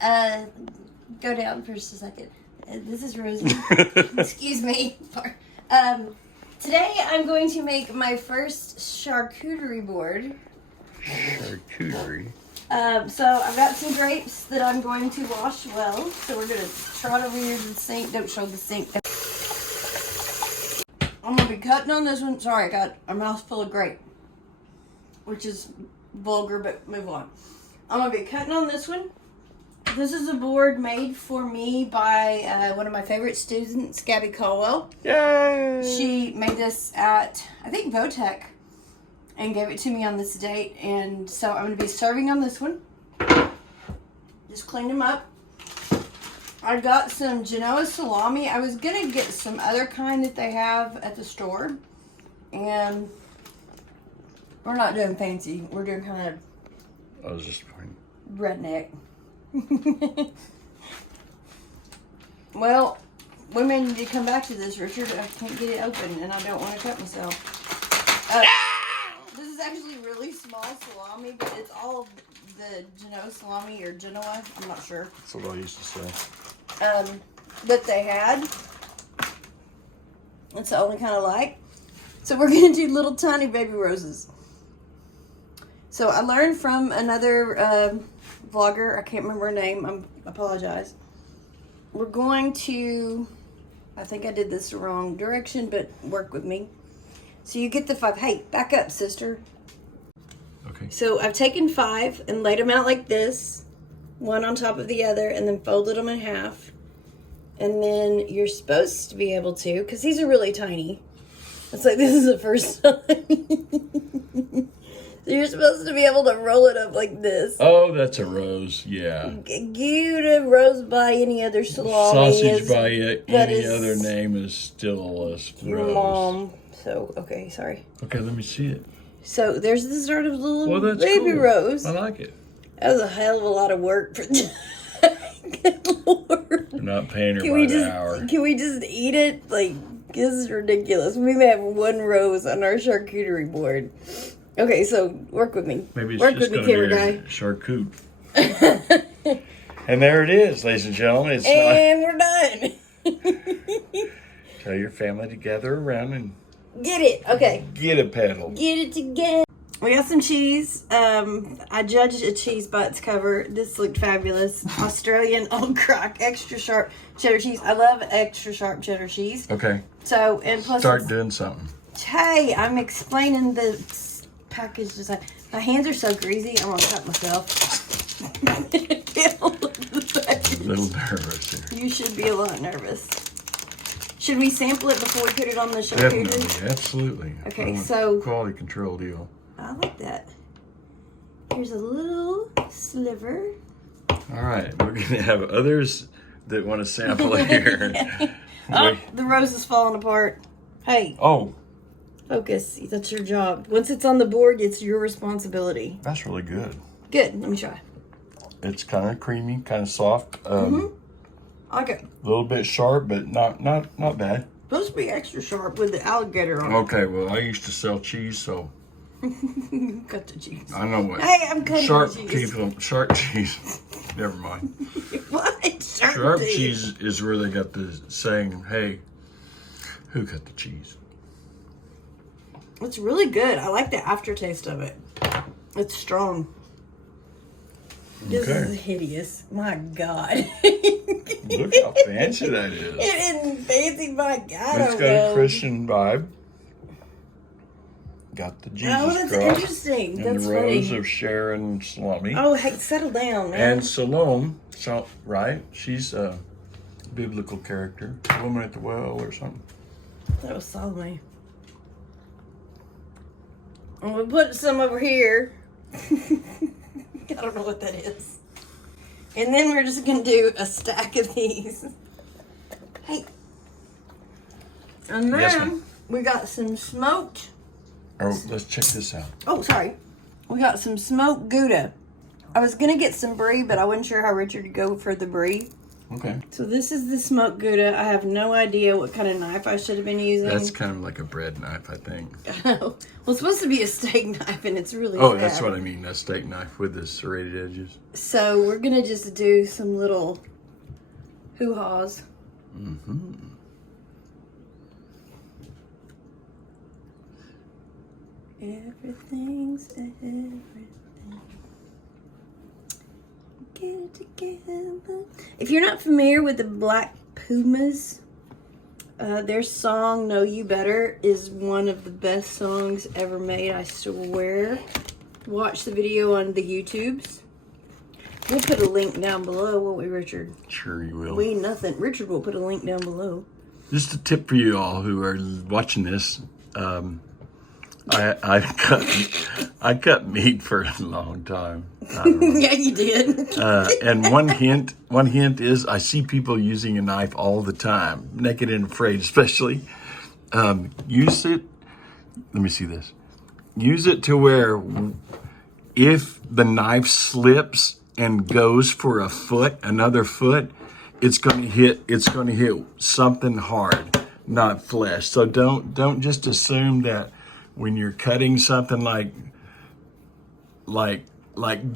Uh, go down for just a second. This is Rosie. Excuse me. Today I'm going to make my first charcuterie board. Charcuterie. So I've got some grapes that I'm going to wash well. So we're going to trot over here to the sink. Don't show the sink. I'm going to be cutting on this one. Sorry, I got a mouthful of grape, which is vulgar, but move on. I'm going to be cutting on this one. This is a board made for me by one of my favorite students, Gabby Caldwell. Yay! She made this at, I think, Votech, and gave it to me on this date. And so I'm going to be serving on this one. Just cleaned them up. I got some Genoa salami. I was going to get some other kind that they have at the store. And we're not doing fancy. We're doing kind of... I was just fine. Redneck. Well, we may need to come back to this, Richard. I can't get it open, and I don't want to cut myself. This is actually really small salami, but it's all the Genoa salami, or Genoa, I'm not sure. That's what I used to say. That they had. That's the only kind I like. So we're going to do little tiny baby roses. So I learned from another vlogger. I can't remember her name. I apologize. We're going to, I think I did this the wrong direction, but work with me. So you get the 5. Hey, back up, sister. Okay. So I've taken 5 and laid them out like this, one on top of the other, and then folded them in half. And then you're supposed to be able to, because these are really tiny. It's like this is the first time. So you're supposed to be able to roll it up like this. Oh, that's a rose, yeah. Gouda rose by any other salami. Sausage by any other name is still a rose. Your mom. So, okay, sorry. Okay, let me see it. So there's the sort of little Well, that's baby cool. rose. I like it. That was a hell of a lot of work for Good Lord. We're not paying her by the hour. Can we just eat it? Like, this is ridiculous. We may have one rose on our charcuterie board. Okay, so work with me. Maybe it's work just with me, going to camera be guy. a charcut. And there it is, ladies and gentlemen. It's and we're done. Tell your family to gather around and Get it. Okay. get a pedal. Get it together. We got some cheese. I judged a cheese by its cover. This looked fabulous. Australian old crock, extra sharp cheddar cheese. I love extra sharp cheddar cheese. Okay. So, and plus, Start doing something. hey, I'm explaining the package design. My hands are so greasy, I'm gonna cut myself. A little nervous here. You should be a lot nervous. Should we sample it before we put it on the charcuterie? Definitely, absolutely. Okay, so quality control deal. I like that. Here's a little sliver. All right, we're gonna have others that want to sample it here. Oh, the rose is falling apart. Hey, Oh, focus. That's your job. Once it's on the board, it's your responsibility. that's really good. Good. Let me try. It's kind of creamy, kind of soft. Okay. A little bit sharp, but not bad. Supposed to be extra sharp with the alligator on it. Okay, well, I used to sell cheese, so Cut the cheese. I know what. Hey, I'm cutting sharp the cheese. Sharp cheese. Never mind. What? Sharp cheese is where they got the saying, "Hey, who cut the cheese?" It's really good. I like the aftertaste of it. It's strong. This is hideous. My God. Look how fancy that is. It isn't fancy, my God. It's got a Christian vibe. Got the Jesus Oh, that's cross interesting. and That's the rose funny. of Sharon salami. Oh, hey, settle down, man. And Salome, so right? She's a biblical character, a woman at the well or something. That was Salome. I'm gonna put some over here. I don't know what that is. And then we're just gonna do a stack of these. Hey. And then Yes, ma'am. we got some smoked. Oh, let's check this out. Oh, sorry. We got some smoked Gouda. I was gonna get some brie, but I wasn't sure how Richard would go for the brie. Okay. So this is the smoked Gouda. I have no idea what kind of knife I should have been using. That's kind of like a bread knife, I think. Well, it's supposed to be a steak knife, and it's really Oh, sad. that's what I mean. A steak knife with the serrated edges. So we're going to just do some little hoo-haws. Mm-hmm. Everything's everything. Get it together. If you're not familiar with the Black Pumas, their song "Know You Better" is one of the best songs ever made, I swear. Watch the video on the YouTubes. We'll put a link down below, won't we, Richard? Sure you will. We nothing. Richard will put a link down below. Just a tip for you all who are watching this. I cut meat for a long time. I don't know. Yeah, you did. And one hint is I see people using a knife all the time, naked and afraid, especially. Use it. Let me see this. Use it to where if the knife slips and goes for another foot, it's going to hit something hard, not flesh. So don't just assume that when you're cutting something like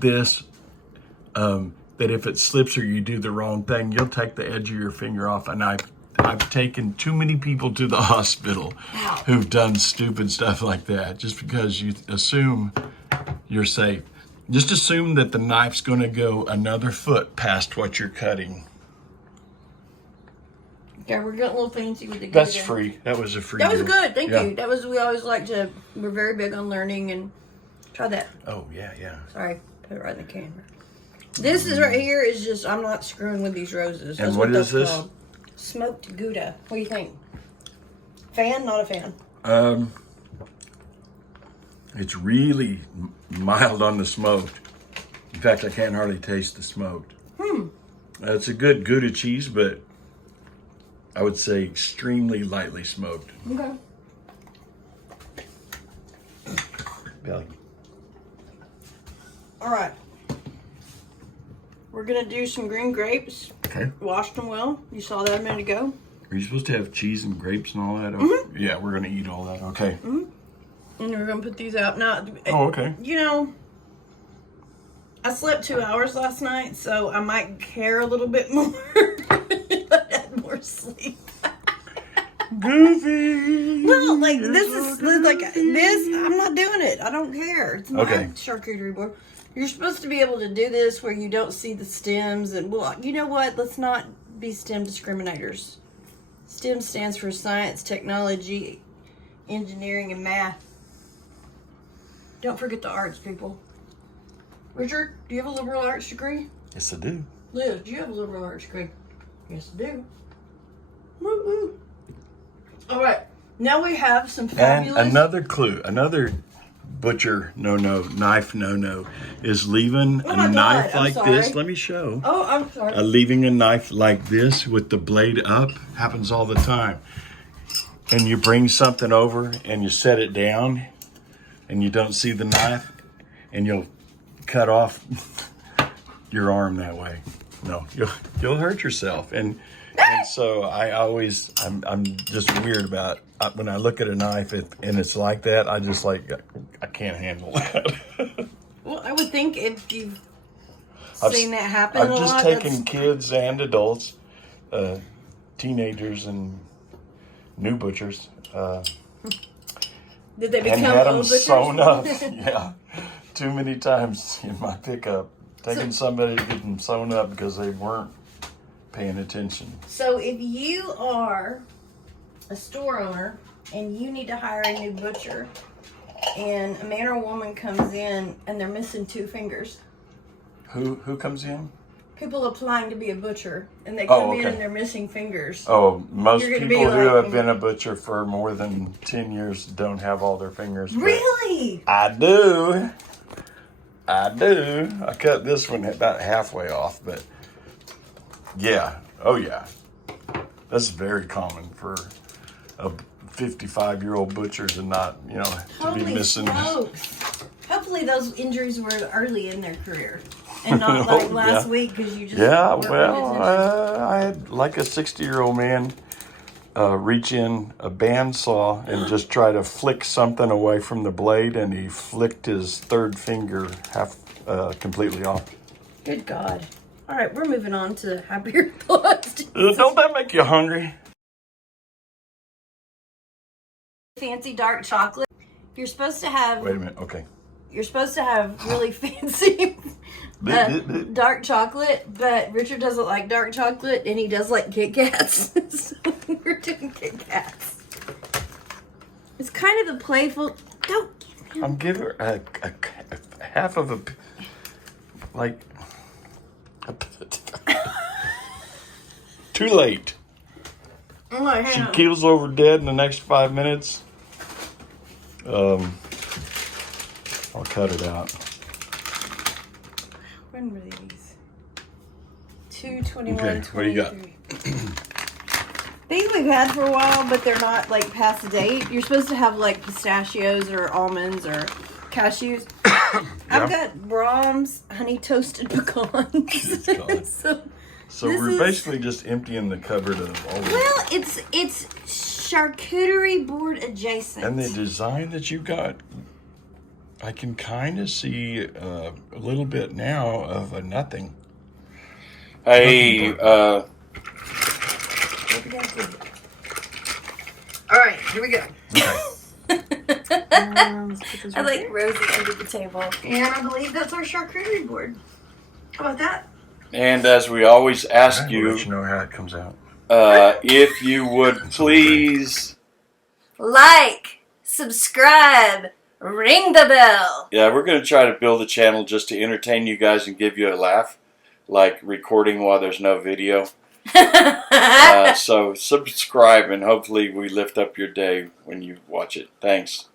this, that if it slips or you do the wrong thing, you'll take the edge of your finger off. And I've taken too many people to the hospital who've done stupid stuff like that just because you assume you're safe. Just assume that the knife's going to go another foot past what you're cutting. Yeah, we're getting a little fancy with the Gouda. That's free. That was a free That was deal. good. Thank you. That was, we always like to, we're very big on learning and try that. Oh, yeah. Sorry, put it right in the camera. This is right here is just, I'm not screwing with these roses. And what is this? Called. Smoked Gouda. What do you think? Fan? Not a fan? It's really mild on the smoked. In fact, I can't hardly taste the smoked. It's a good Gouda cheese, but I would say extremely lightly smoked. Okay. Belly. All right. We're going to do some green grapes. Okay. Washed them well. You saw that a minute ago. Are you supposed to have cheese and grapes and all that? Mm-hmm. Yeah, we're going to eat all that. Okay. Mm-hmm. And we're going to put these out. Now, oh, okay. You know, I slept 2 hours last night, so I might care a little bit more if I had more sleep. Goofy. No, like this is like this. I'm not doing it. I don't care. It's my charcuterie board. You're supposed to be able to do this where you don't see the stems, and well, you know what? Let's not be STEM discriminators. STEM stands for science, technology, engineering, and math. Don't forget the arts, people. Richard, do you have a liberal arts degree? Yes, I do. Liz, do you have a liberal arts degree? Yes, I do. Woo-woo. All right, now we have some fabulous... And another clue, another butcher knife no-no is leaving a knife like this. Let me show. Oh, I'm sorry. Leaving a knife like this with the blade up happens all the time. And you bring something over and you set it down and you don't see the knife and you'll cut off your arm that way. No, you'll hurt yourself. And so I'm just weird about when I look at a knife and it's like that, I just I can't handle that. Well, I would think if you've seen that happen I've just taken kids and adults, teenagers and new butchers, did they become and had them old butchers? sewn up. Yeah, too many times in my pickup, taking somebody to get them sewn up because they weren't paying attention. So if you are a store owner and you need to hire a new butcher and a man or a woman comes in and they're missing 2 fingers. Who comes in? People applying to be a butcher and they come in okay. and they're missing fingers. Oh, most people who like, have been a butcher for more than 10 years don't have all their fingers. Really? I do. I cut this one about halfway off, but yeah. Oh, yeah. That's very common for a 55-year-old butcher to not, to be missing. Smokes. Hopefully those injuries were early in their career. and not like Oh, last yeah. week because you just Yeah, weren't paying well, attention. I had like a 60-year-old man reach in a bandsaw and just try to flick something away from the blade, and he flicked his third finger half completely off. Good God. All right, we're moving on to happier thoughts. Don't that make you hungry? Fancy dark chocolate. You're supposed to have. Wait a minute. Okay. You're supposed to have really fancy dark chocolate, but Richard doesn't like dark chocolate, and he does like Kit Kats. So we're doing Kit Kats. It's kind of a playful. Don't give him. I'm giving her a half of a, like. Too late. Oh, hang She on. keels over dead in the next 5 minutes. I'll cut it out. When were these? 2/21, Okay, what do you got? 23. These we've had for a while, but they're not like past the date. You're supposed to have like pistachios or almonds or cashews. I've got Brahms honey toasted pecans. Good God. So this we're is- basically just emptying the cupboard of all the... Well, it's charcuterie board adjacent. And the design that you got, I can kind of see a little bit now of a nothing. Hey, All right, here we go. I like Rosie under the table, and I believe that's our charcuterie board. How about that? and as we always ask I'll you, let you know how it comes out. if you would please, Like, subscribe, ring the bell. yeah, we're going to try to build a channel just to entertain you guys and give you a laugh, like recording while there's no video. So subscribe, and hopefully we lift up your day when you watch it. Thanks.